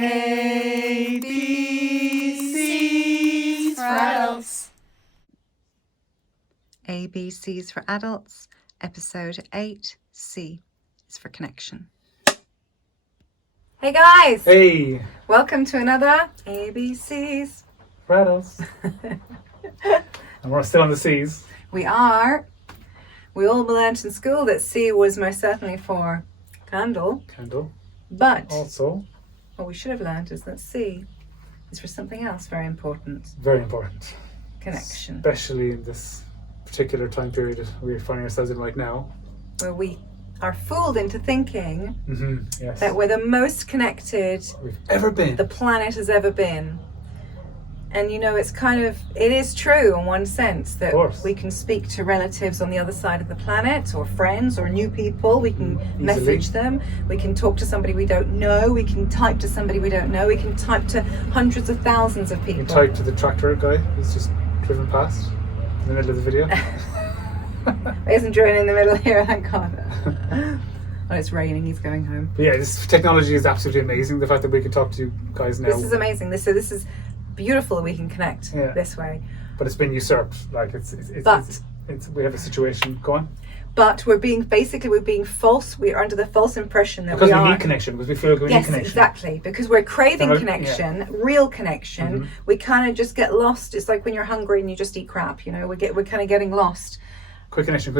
A, B, C's for adults. ABCs for Adults, episode 8C is for connection. Hey guys! Hey! Welcome to another ABCs For adults. And we're still on the C's. We are. We all learnt in school that C was most certainly for candle. Candle. But Also. what we should have learnt is that C is for something else very important. Very important. Connection. Especially in this particular time period we're finding ourselves in right now. Where we are fooled into thinking yes. that we're the most connected we've ever been. The planet has ever been. And you know, it is true in one sense that we can speak to relatives on the other side of the planet, or friends, or new people. We can message them. We can talk to somebody we don't know. We can type to somebody we don't know. We can type to hundreds of thousands of people. You can type to the tractor guy who's just driven past in the middle of the video. He isn't driven in the middle here, thank God. When it's raining, he's going home. But yeah, this technology is absolutely amazing. The fact that we can talk to you guys now. This is amazing. This is beautiful that we can connect this way. But it's been usurped. Like it's we have a situation going. But we're being false. We are under the false impression that because we need connection. Because we feel like we need connection. Yes, exactly. Because we're craving connection, real connection. We kind of just get lost. It's like when you're hungry and you just eat crap. You know, we're kind of getting lost. Quick connection.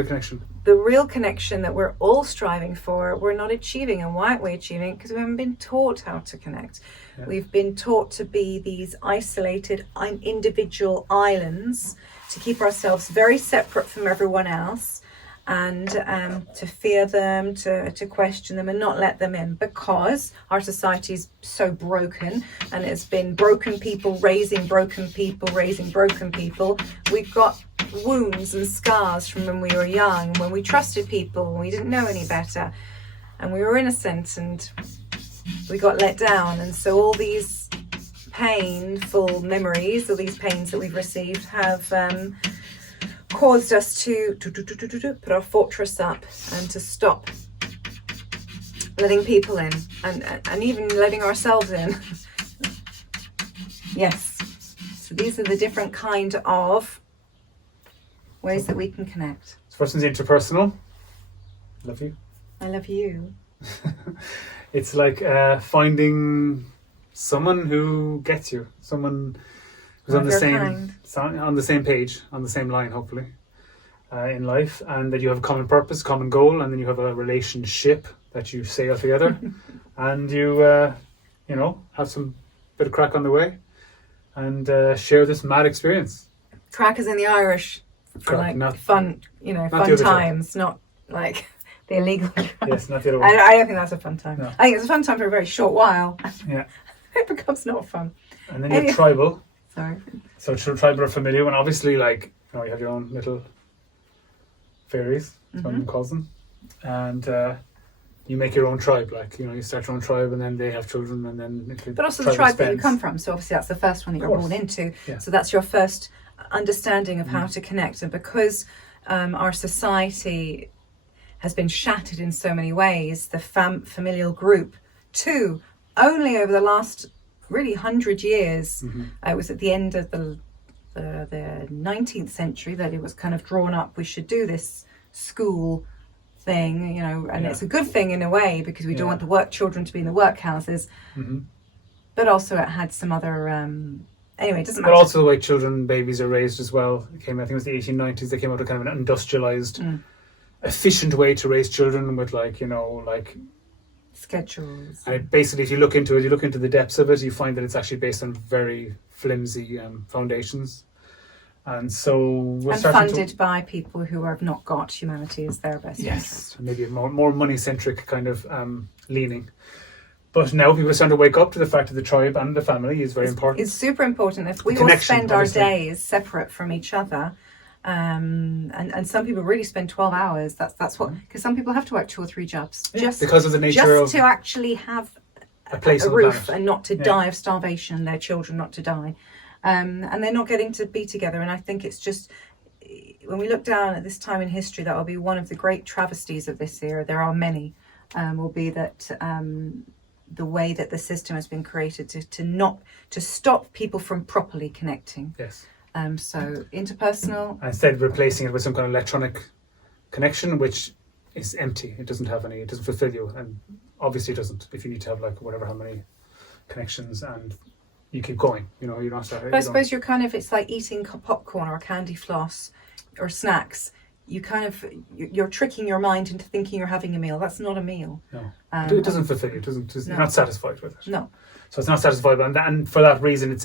The real connection that we're all striving for, we're not achieving. And why aren't we achieving it? Because we haven't been taught how to connect. Yeah. We've been taught to be these isolated, individual islands, to keep ourselves very separate from everyone else, and to fear them, to question them and not let them in, because our society is so broken, and it's been broken people raising broken people. We've got wounds and scars from when we were young, when we trusted people, when we didn't know any better, and we were innocent, and we got let down. And so all these painful memories, all these pains that we've received, have caused us to put our fortress up and to stop letting people in, and even letting ourselves in. Yes. So these are the different kind of ways that we can connect. First one's interpersonal. Love you. I love you. It's like finding someone who gets you, someone who's on the same page, on the same line, hopefully, in life, and that you have a common purpose, common goal, and then you have a relationship that you sail together, and you have some bit of crack on the way, and share this mad experience. Crack is in the Irish. For crack, like fun, fun times, not like the illegal. Yes, not the other one. I don't think that's a fun time. No. I think it's a fun time for a very short while. Yeah. It becomes not fun. And then you have tribal. Sorry. So tribal or familial, and obviously, like, you have your own little fairies, someone calls them, and you make your own tribe. Like, you start your own tribe, and then they have children, and then. But also the tribe that you come from. So obviously that's the first one that you're born into. Yeah. So that's your first understanding of how to connect. And because our society has been shattered in so many ways, the familial group too, only over the last really 100 years, it was at the end of the 19th century that it was kind of drawn up, we should do this school thing, and it's a good thing in a way, because we don't want the children to be in the workhouses, but also it had some other anyway, it doesn't matter. But also the way babies are raised as well. I think it was the 1890s, they came out with kind of an industrialized, efficient way to raise children with schedules. And basically, if you look into the depths of it, you find that it's actually based on very flimsy foundations. And so funded by people who have not got humanity as their best interest. Maybe a more money-centric kind of leaning. But now people are starting to wake up to the fact that the tribe and the family is very important. It's super important. If we all spend our days separate from each other, and some people really spend 12 hours. That's what, because some people have to work 2 or 3 jobs just because of the nature to actually have a roof and not to die of starvation, their children not to die, and they're not getting to be together. And I think it's just, when we look down at this time in history, that will be one of the great travesties of this era. There are many. Will be that the way that the system has been created to stop people from properly connecting. Yes. So interpersonal. Instead of replacing it with some kind of electronic connection, which is empty. It doesn't fulfill you, and obviously it doesn't. If you need to have like whatever how many connections, and you keep going, you're not. But I suppose it's like eating popcorn or candy floss or snacks. You're tricking your mind into thinking you're having a meal. That's not a meal. No, it doesn't fulfill you. You're not satisfied with it. No. So it's not satisfied, and for that reason, the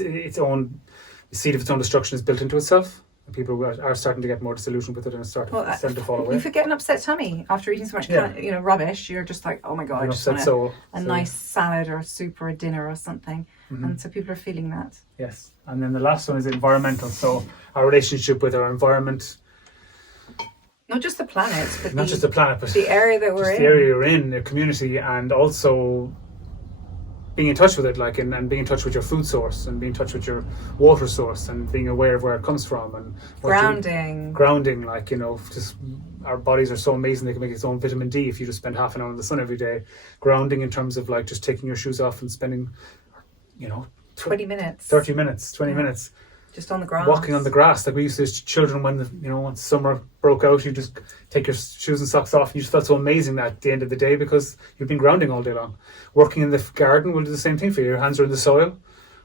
seed of its own destruction is built into itself. And people are starting to get more disillusioned with it, and it's starting to fall away. You forget an upset tummy after eating so much, rubbish. You're just like, oh my god, I just want a nice salad or a soup or a dinner or something. Mm-hmm. And so people are feeling that. Yes, and then the last one is environmental. So our relationship with our environment. Not just the planet, but the area that we're in. The area you're in, the community, and also being in touch with it, like and being in touch with your food source, and being in touch with your water source, and being aware of where it comes from, and grounding, like just our bodies are so amazing, they can make its own vitamin D if you just spend half an hour in the sun every day. Grounding in terms of like just taking your shoes off and spending 20 minutes 30 minutes 20 minutes just on the grass, walking on the grass. Like we used to as children, when summer broke out, you just take your shoes and socks off, and you just felt so amazing at the end of the day because you've been grounding all day long. Working in the garden will do the same thing for you. Your hands are in the soil.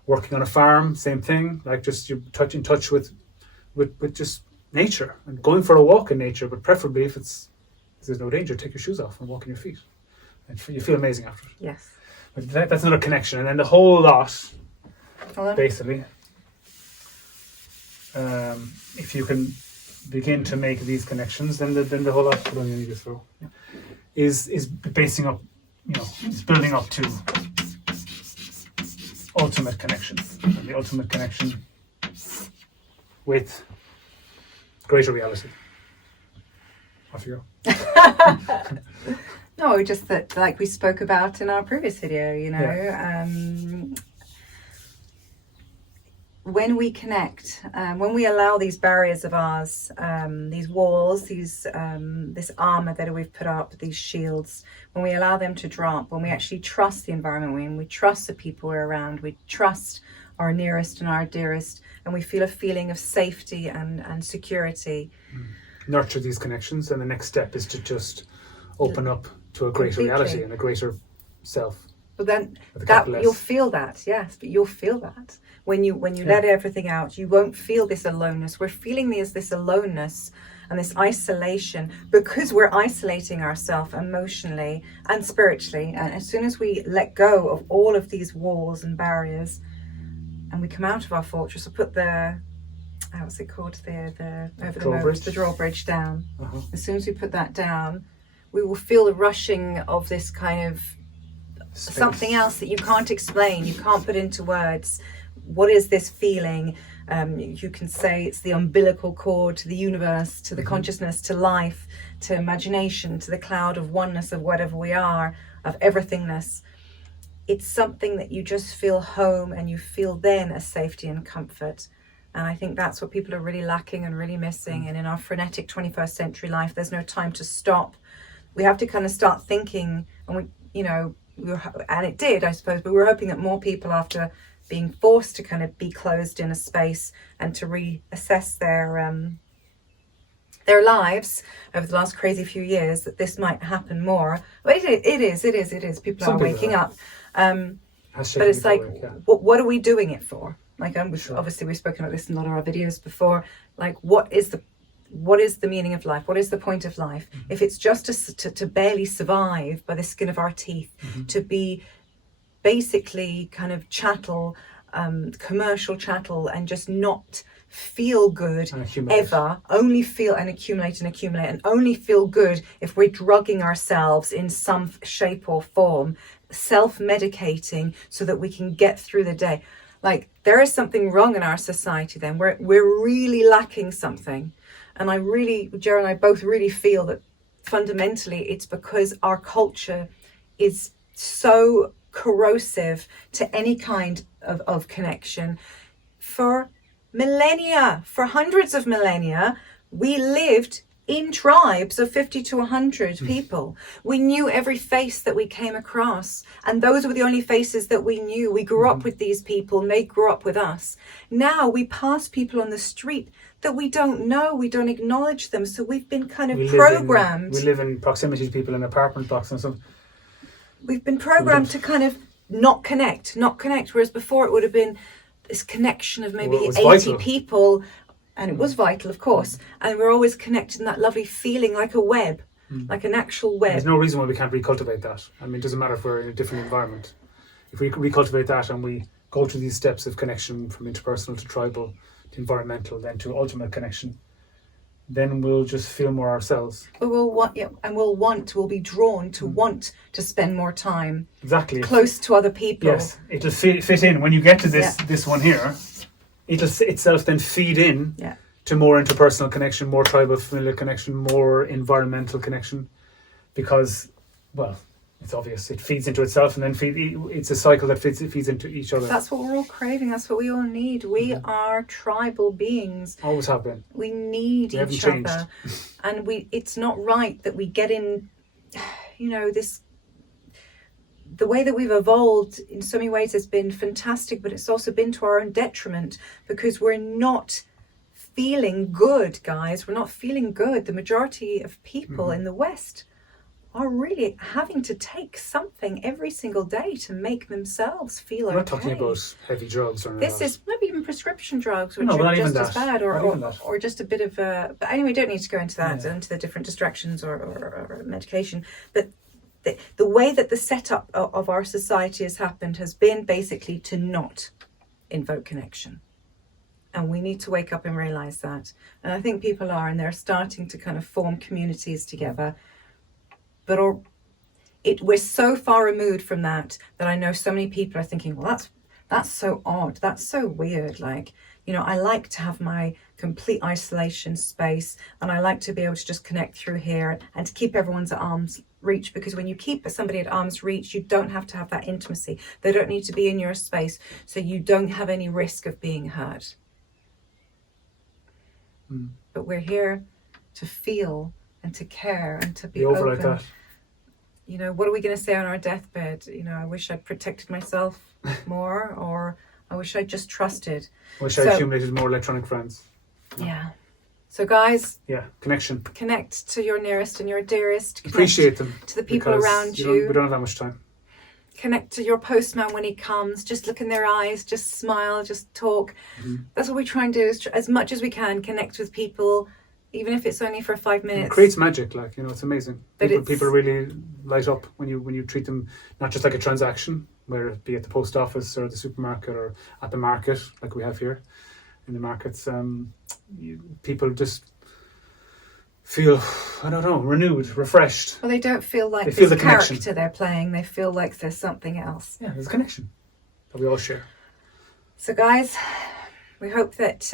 Working on a farm, same thing. Like just you're in touch with just nature, and going for a walk in nature, but preferably if there's no danger, take your shoes off and walk in your feet, and you feel amazing after it. Yes. But that's another connection, and then the whole lot, basically. If you can begin to make these connections, then the whole lot is basing up, it's building up to ultimate connection, and the ultimate connection with greater reality. Off you go. No, just that, like we spoke about in our previous video, when we connect, when we allow these barriers of ours, these walls, this armor that we've put up, these shields, when we allow them to drop, when we actually trust the environment we're in, we trust the people we're around, we trust our nearest and our dearest, and we feel a feeling of safety and security. Nurture these connections, and the next step is to just open up to a greater reality and a greater self. But then you'll feel that, yes, but you'll feel that. When you let everything out, you won't feel this aloneness. We're feeling this aloneness and this isolation because we're isolating ourselves emotionally and spiritually. And as soon as we let go of all of these walls and barriers, and we come out of our fortress, or put the what's it called, the drawbridge down. Uh-huh. As soon as we put that down, we will feel the rushing of this kind of space. Something else that you can't explain, you can't put into words. What is this feeling? You can say it's the umbilical cord to the universe, to the consciousness, to life, to imagination, to the cloud of oneness of whatever we are, of everythingness. It's something that you just feel home, and you feel then a safety and comfort. And I think that's what people are really lacking and really missing. And in our frenetic 21st century life, there's no time to stop. We have to kind of start thinking, and and it did, I suppose, but we were hoping that more people, after being forced to kind of be closed in a space and to reassess their lives over the last crazy few years, that this might happen more. But it is. People are waking up. But it's like, what are we doing it for? Like, obviously we've spoken about this in a lot of our videos before. Like, what is the meaning of life? What is the point of life? Mm-hmm. If it's just to barely survive by the skin of our teeth, to be basically kind of chattel, commercial chattel, and just not feel good ever, only feel and accumulate, and only feel good if we're drugging ourselves in some shape or form, self-medicating so that we can get through the day. Like, there is something wrong in our society then. We're really lacking something. And Ger and I both really feel that fundamentally it's because our culture is so corrosive to any kind of connection. For millennia, for hundreds of millennia, we lived in tribes of 50 to 100 people. We knew every face that we came across, and those were the only faces that we knew. We grew up with these people, and they grew up with us. Now we pass people on the street that we don't know, we don't acknowledge them, so we've been kind of programmed. We live in proximity to people in apartment blocks and stuff. We've been programmed to kind of not connect, whereas before it would have been this connection of maybe 80 vital. People, and it was vital, of course, and we're always connected in that lovely feeling, like a web, like an actual web. There's no reason why we can't recultivate that. I mean, it doesn't matter if we're in a different environment. If we recultivate that and we go through these steps of connection from interpersonal to tribal to environmental, then to ultimate connection, then we'll just feel more ourselves. We'll be drawn to want to spend more time exactly close to other people. Yes, it'll fit in. When you get to this one here, it'll itself then feed in to more interpersonal connection, more tribal familial connection, more environmental connection, because, well, it's obvious. It feeds into itself, and then it's a cycle that feeds into each other. That's what we're all craving. That's what we all need. We are tribal beings. Always have been. We need each other, and it's not right that we get in. This. The way that we've evolved in so many ways has been fantastic, but it's also been to our own detriment, because we're not feeling good, guys. We're not feeling good. The majority of people in the West are really having to take something every single day to make themselves feel okay. We're not talking about heavy drugs or this is maybe even prescription drugs, which are just as bad, or just a bit of a. But anyway, we don't need to go into that, into the different distractions or medication. But the way that the setup of our society has happened has been basically to not invoke connection. And we need to wake up and realize that. And I think people are, and they're starting to kind of form communities together. But we're so far removed from that I know so many people are thinking, well, that's so odd. That's so weird. Like, I like to have my complete isolation space, and I like to be able to just connect through here and to keep everyone's at arm's reach, because when you keep somebody at arm's reach, you don't have to have that intimacy. They don't need to be in your space, so you don't have any risk of being hurt. But we're here to feel and to care and to be open. Like that. What are we going to say on our deathbed? I wish I'd protected myself more, or I wish I'd just trusted. I wish I accumulated more electronic friends. Yeah. So guys. Yeah, connection. Connect to your nearest and your dearest. Appreciate them. To the people around you. We don't have that much time. Connect to your postman when he comes. Just look in their eyes. Just smile. Just talk. That's what we try and do, as much as we can. Connect with people. Even if it's only for 5 minutes. It creates magic, it's amazing. People really light up when you treat them not just like a transaction, whether it be at the post office or the supermarket or at the market, like we have here in the markets. People just feel, renewed, refreshed. Well, they don't feel like the character connection they're playing. They feel like there's something else. Yeah, there's a connection that we all share. So, guys, we hope that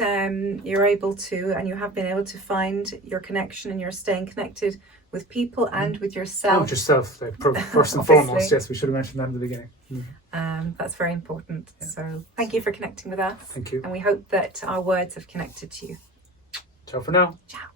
you're able to, and you have been able to, find your connection, and you're staying connected with people and with yourself. And with yourself, first and foremost. Yes, we should have mentioned that in the beginning. That's very important. Yeah. So thank you for connecting with us. Thank you. And we hope that our words have connected to you. Ciao for now. Ciao.